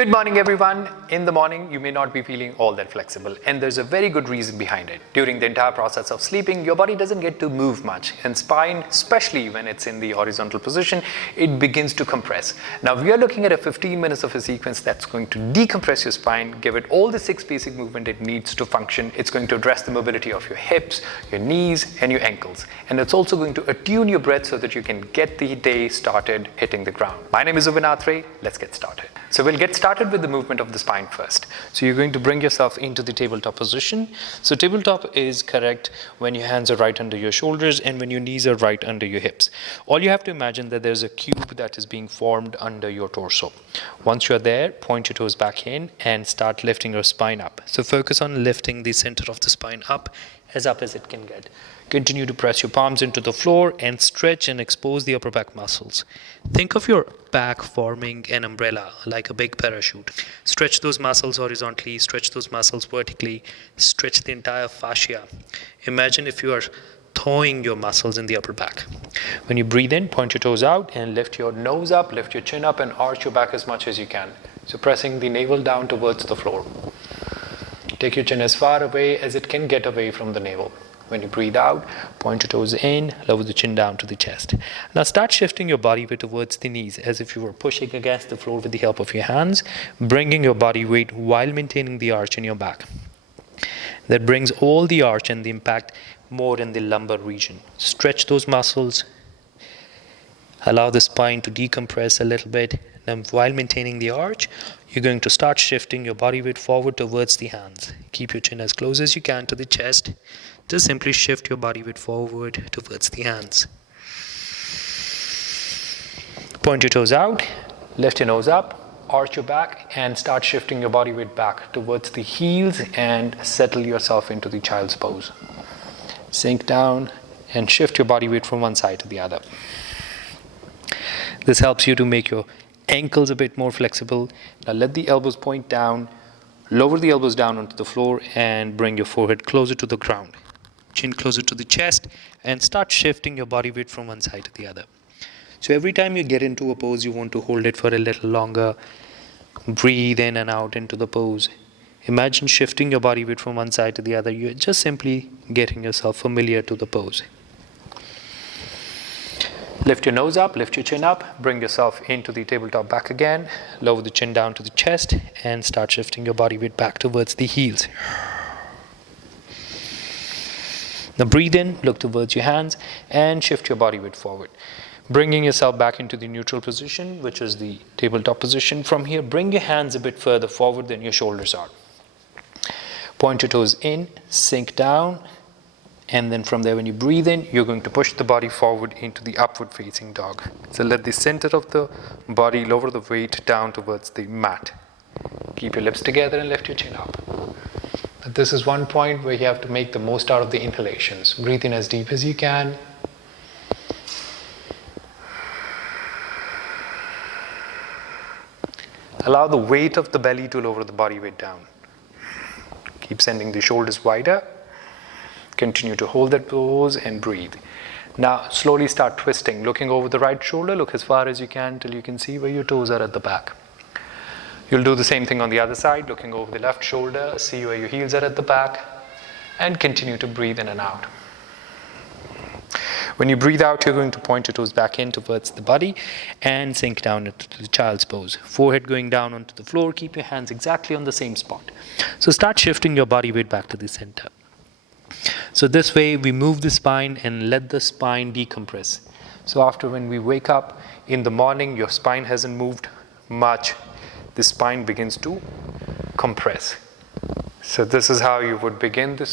Good morning, everyone. In the morning, you may not be feeling all that flexible, and there's a very good reason behind it. During the entire process of sleeping, your body doesn't get to move much, and spine, especially when it's in the horizontal position, it begins to compress. Now, we are looking at a 15 minutes of a sequence that's going to decompress your spine, give it all the 6 basic movement it needs to function. It's going to address the mobility of your hips, your knees, and your ankles. And it's also going to attune your breath so that you can get the day started hitting the ground. My name is Atre. Let's get started. So we'll get started with the movement of the spine first. So you're going to bring yourself into the tabletop position. So tabletop is correct when your hands are right under your shoulders and when your knees are right under your hips. All you have to imagine that there's a cube that is being formed under your torso. Once you're there, point your toes back in and start lifting your spine up. So focus on lifting the center of the spine up as it can get. Continue to press your palms into the floor and stretch and expose the upper back muscles. Think of your back forming an umbrella, like a big parachute. Stretch those muscles horizontally, stretch those muscles vertically, stretch the entire fascia. Imagine if you are thawing your muscles in the upper back. When you breathe in, point your toes out and lift your nose up, lift your chin up and arch your back as much as you can. So pressing the navel down towards the floor. Take your chin as far away as it can get away from the navel. When you breathe out, point your toes in, lower the chin down to the chest. Now start shifting your body weight towards the knees as if you were pushing against the floor with the help of your hands, bringing your body weight while maintaining the arch in your back. That brings all the arch and the impact more in the lumbar region. Stretch those muscles. Allow the spine to decompress a little bit. Then while maintaining the arch, you're going to start shifting your body weight forward towards the hands. Keep your chin as close as you can to the chest. Just simply shift your body weight forward towards the hands. Point your toes out, lift your nose up, arch your back, and start shifting your body weight back towards the heels and settle yourself into the child's pose. Sink down and shift your body weight from one side to the other. This helps you to make your ankles a bit more flexible. Now let the elbows point down, lower the elbows down onto the floor and bring your forehead closer to the ground. Chin closer to the chest and start shifting your body weight from one side to the other. So every time you get into a pose, you want to hold it for a little longer. Breathe in and out into the pose. Imagine shifting your body weight from one side to the other. You're just simply getting yourself familiar to the pose. Lift your nose up, lift your chin up, bring yourself into the tabletop back again, lower the chin down to the chest and start shifting your body weight back towards the heels. Now breathe in, look towards your hands and shift your body weight forward. Bringing yourself back into the neutral position, which is the tabletop position. From here, bring your hands a bit further forward than your shoulders are. Point your toes in, sink down, and then from there when you breathe in, you're going to push the body forward into the upward facing dog. So let the center of the body lower the weight down towards the mat. Keep your lips together and lift your chin up. But this is one point where you have to make the most out of the inhalations. Breathe in as deep as you can. Allow the weight of the belly to lower the body weight down. Keep sending the shoulders wider. Continue to hold that pose and breathe. Now slowly start twisting. Looking over the right shoulder, look as far as you can till you can see where your toes are at the back. You'll do the same thing on the other side, looking over the left shoulder, see where your heels are at the back, and continue to breathe in and out. When you breathe out, you're going to point your toes back in towards the body and sink down into the child's pose. Forehead going down onto the floor, keep your hands exactly on the same spot. So start shifting your body weight back to the center. So this way we move the spine and let the spine decompress. So after when we wake up in the morning, your spine hasn't moved much. The spine begins to compress. So this is how you would begin the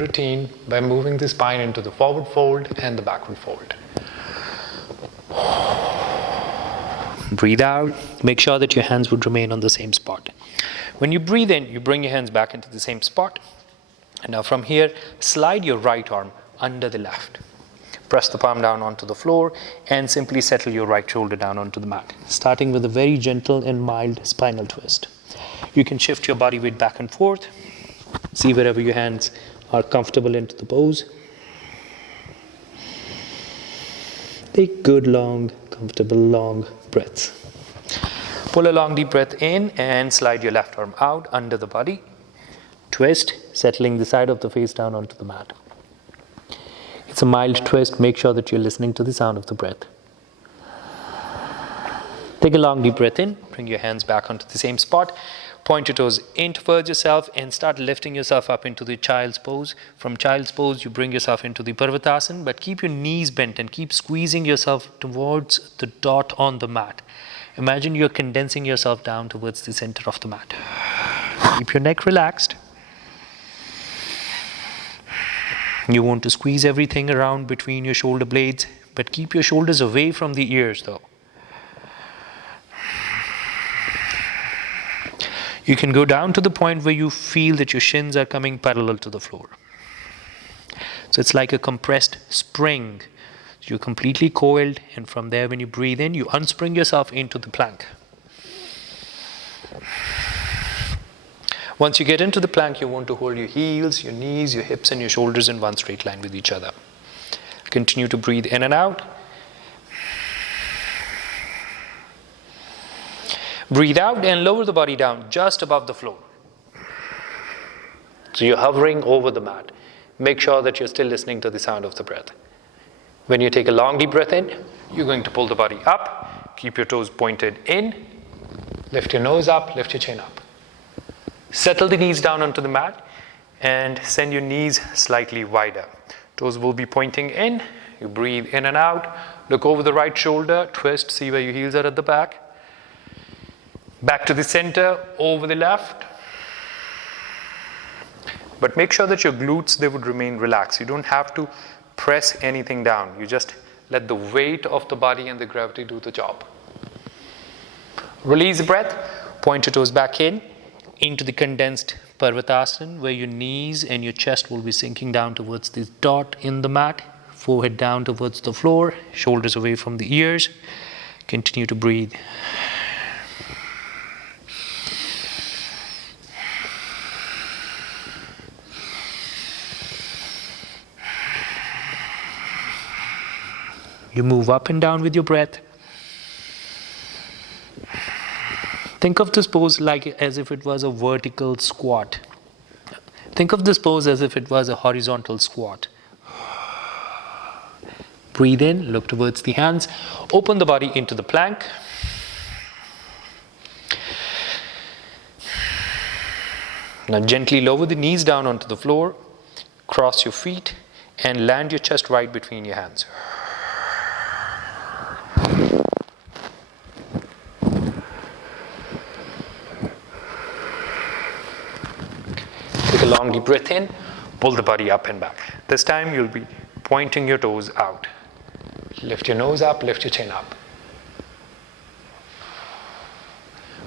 routine by moving the spine into the forward fold and the backward fold. Breathe out. Make sure that your hands would remain on the same spot. When you breathe in, you bring your hands back into the same spot. And now from here, slide your right arm under the left. Press the palm down onto the floor and simply settle your right shoulder down onto the mat, starting with a very gentle and mild spinal twist. You can shift your body weight back and forth. See wherever your hands are comfortable into the pose. Take good, long, comfortable, long breaths. Pull a long deep breath in and slide your left arm out under the body. Twist, settling the side of the face down onto the mat. It's a mild twist. Make sure that you're listening to the sound of the breath. Take a long deep breath in. Bring your hands back onto the same spot. Point your toes in towards yourself and start lifting yourself up into the child's pose. From child's pose, you bring yourself into the Parvatasana, but keep your knees bent and keep squeezing yourself towards the dot on the mat. Imagine you're condensing yourself down towards the center of the mat. Keep your neck relaxed. You want to squeeze everything around between your shoulder blades, but keep your shoulders away from the ears though. You can go down to the point where you feel that your shins are coming parallel to the floor. So it's like a compressed spring. So you're completely coiled, and from there when you breathe in, you unspring yourself into the plank. Once you get into the plank, you want to hold your heels, your knees, your hips and your shoulders in one straight line with each other. Continue to breathe in and out. Breathe out and lower the body down just above the floor. So you're hovering over the mat. Make sure that you're still listening to the sound of the breath. When you take a long deep breath in, you're going to pull the body up. Keep your toes pointed in. Lift your nose up, lift your chin up. Settle the knees down onto the mat and send your knees slightly wider. Toes will be pointing in. You breathe in and out. Look over the right shoulder, twist, see where your heels are at the back. Back to the center, over the left. But make sure that your glutes, they would remain relaxed. You don't have to press anything down. You just let the weight of the body and the gravity do the job. Release the breath. Point your toes back in, into the condensed Parvatasana, where your knees and your chest will be sinking down towards this dot in the mat. Forehead down towards the floor, shoulders away from the ears. Continue to breathe. You move up and down with your breath. Think of this pose like as if it was a vertical squat. Think of this pose as if it was a horizontal squat. Breathe in, look towards the hands, open the body into the plank. Now gently lower the knees down onto the floor, cross your feet and land your chest right between your hands. Take a long deep breath in, pull the body up and back. This time you'll be pointing your toes out. Lift your nose up, lift your chin up.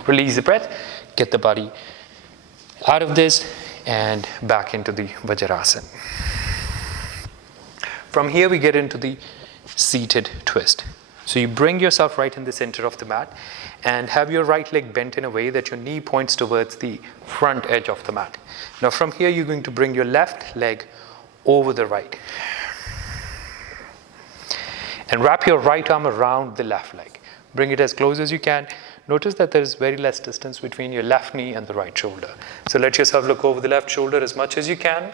Release the breath, get the body out of this and back into the Vajrasana. From here we get into the seated twist. So you bring yourself right in the center of the mat and have your right leg bent in a way that your knee points towards the front edge of the mat. Now from here you're going to bring your left leg over the right. And wrap your right arm around the left leg. Bring it as close as you can. Notice that there is very less distance between your left knee and the right shoulder. So let yourself look over the left shoulder as much as you can.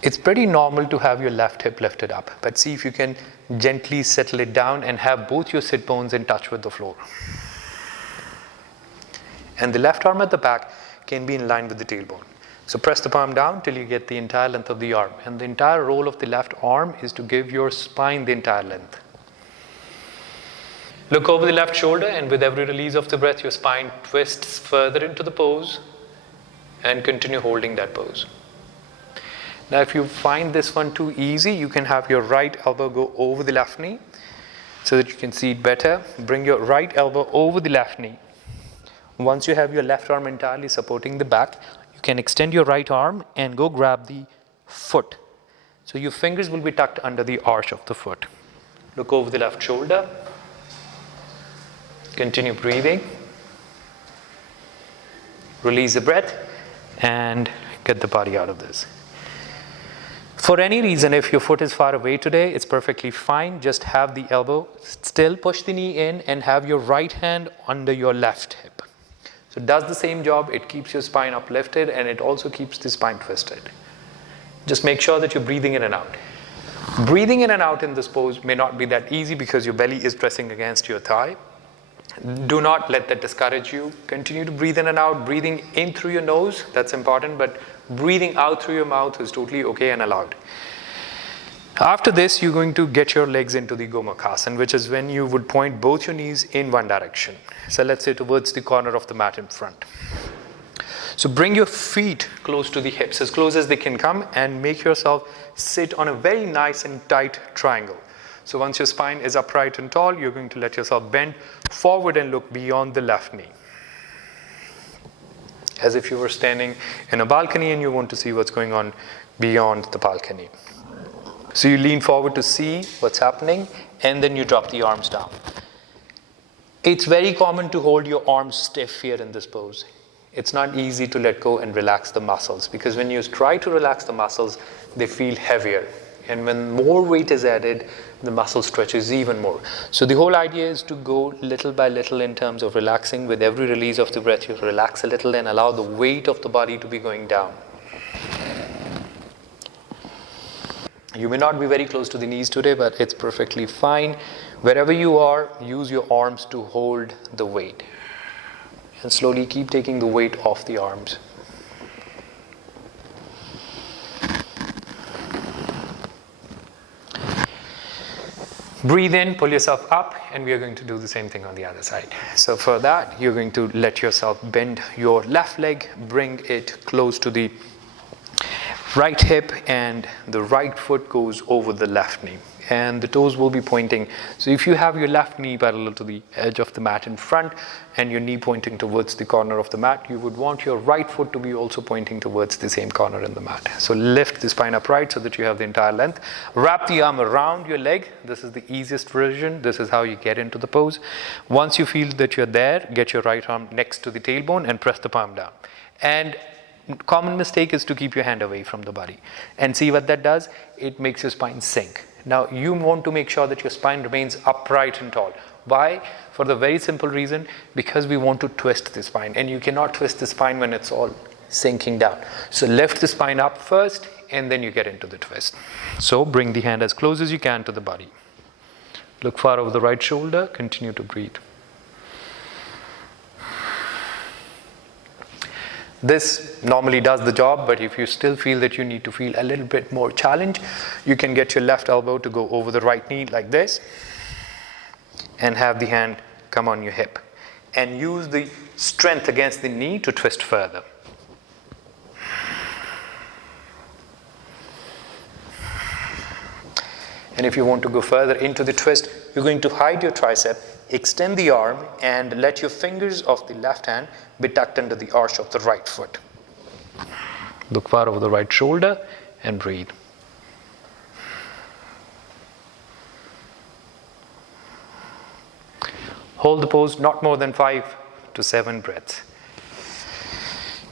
It's pretty normal to have your left hip lifted up, but see if you can gently settle it down and have both your sit bones in touch with the floor. And the left arm at the back can be in line with the tailbone. So press the palm down till you get the entire length of the arm. And the entire role of the left arm is to give your spine the entire length. Look over the left shoulder, and with every release of the breath, your spine twists further into the pose and continue holding that pose. Now if you find this one too easy, you can have your right elbow go over the left knee so that you can see it better. Bring your right elbow over the left knee. Once you have your left arm entirely supporting the back, you can extend your right arm and go grab the foot. So your fingers will be tucked under the arch of the foot. Look over the left shoulder. Continue breathing. Release the breath and get the body out of this. For any reason, if your foot is far away today, it's perfectly fine. Just have the elbow, still push the knee in and have your right hand under your left hip. So it does the same job. It keeps your spine uplifted and it also keeps the spine twisted. Just make sure that you're breathing in and out. Breathing in and out in this pose may not be that easy because your belly is pressing against your thigh. Do not let that discourage you. Continue to breathe in and out. Breathing in through your nose, that's important, but breathing out through your mouth is totally okay and allowed. After this, you're going to get your legs into the Gomukhasana, which is when you would point both your knees in one direction. So let's say towards the corner of the mat in front. So bring your feet close to the hips, as close as they can come, and make yourself sit on a very nice and tight triangle. So once your spine is upright and tall, you're going to let yourself bend forward and look beyond the left knee. As if you were standing in a balcony and you want to see what's going on beyond the balcony. So you lean forward to see what's happening, and then you drop the arms down. It's very common to hold your arms stiff here in this pose. It's not easy to let go and relax the muscles, because when you try to relax the muscles, they feel heavier. And when more weight is added, the muscle stretches even more. So the whole idea is to go little by little in terms of relaxing. With every release of the breath, you relax a little and allow the weight of the body to be going down. You may not be very close to the knees today, but it's perfectly fine. Wherever you are, use your arms to hold the weight. And slowly keep taking the weight off the arms. Breathe in, pull yourself up, and we are going to do the same thing on the other side. So for that, you're going to let yourself bend your left leg, bring it close to the right hip, and the right foot goes over the left knee. And the toes will be pointing. So if you have your left knee parallel to the edge of the mat in front and your knee pointing towards the corner of the mat, you would want your right foot to be also pointing towards the same corner in the mat. So lift the spine upright so that you have the entire length. Wrap the arm around your leg. This is the easiest version. This is how you get into the pose. Once you feel that you're there, get your right arm next to the tailbone and press the palm down. And common mistake is to keep your hand away from the body. And see what that does? It makes your spine sink. Now, you want to make sure that your spine remains upright and tall. Why? For the very simple reason, because we want to twist the spine. And you cannot twist the spine when it's all sinking down. So lift the spine up first, and then you get into the twist. So bring the hand as close as you can to the body. Look far over the right shoulder. Continue to breathe. This normally does the job, but if you still feel that you need to feel a little bit more challenge, you can get your left elbow to go over the right knee like this and have the hand come on your hip and use the strength against the knee to twist further. And if you want to go further into the twist, you're going to hide your tricep, extend the arm, and let your fingers of the left hand be tucked under the arch of the right foot. Look far over the right shoulder and breathe. Hold the pose not more than 5 to 7 breaths.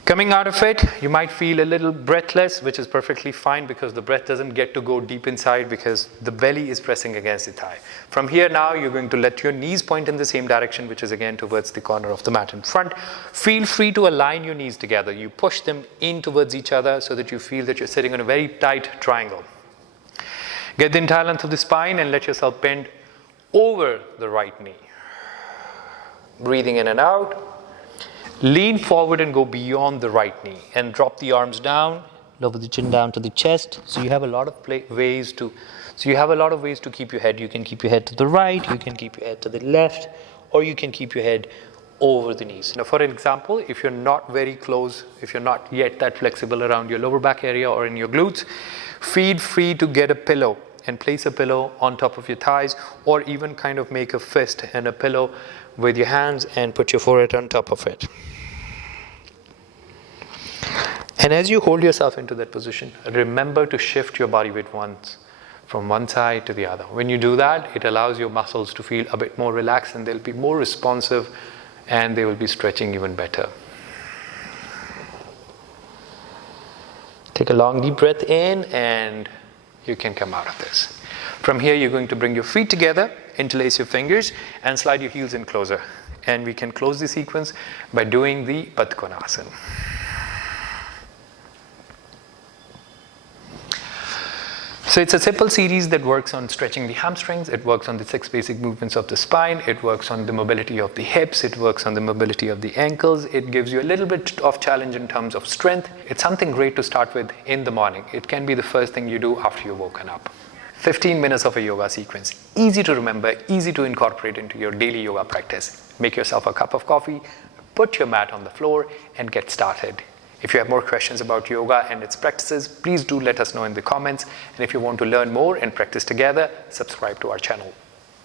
Coming out of it, you might feel a little breathless, which is perfectly fine because the breath doesn't get to go deep inside because the belly is pressing against the thigh. From here now, you're going to let your knees point in the same direction, which is again towards the corner of the mat in front. Feel free to align your knees together. You push them in towards each other so that you feel that you're sitting on a very tight triangle. Get the entire length of the spine and let yourself bend over the right knee. Breathing in and out. Lean forward and go beyond the right knee and drop the arms down, lower the chin down to the chest. So you have a lot of ways to keep your head. You can keep your head to the right, you can keep your head to the left, or you can keep your head over the knees. Now, for example, if you're not very close, if you're not yet that flexible around your lower back area or in your glutes, feel free to get a pillow and place a pillow on top of your thighs, or even kind of make a fist and a pillow with your hands and put your forehead on top of it. And as you hold yourself into that position, remember to shift your body weight once from one side to the other. When you do that, it allows your muscles to feel a bit more relaxed and they'll be more responsive and they will be stretching even better. Take a long deep breath in and you can come out of this. From here, you're going to bring your feet together, interlace your fingers, and slide your heels in closer. And we can close the sequence by doing the Padkonasana. So it's a simple series that works on stretching the hamstrings, it works on the 6 basic movements of the spine, it works on the mobility of the hips, it works on the mobility of the ankles, it gives you a little bit of challenge in terms of strength. It's something great to start with in the morning. It can be the first thing you do after you've woken up. 15 minutes of a yoga sequence, easy to remember, easy to incorporate into your daily yoga practice. Make yourself a cup of coffee, put your mat on the floor, and get started. If you have more questions about yoga and its practices, please do let us know in the comments. And if you want to learn more and practice together, subscribe to our channel.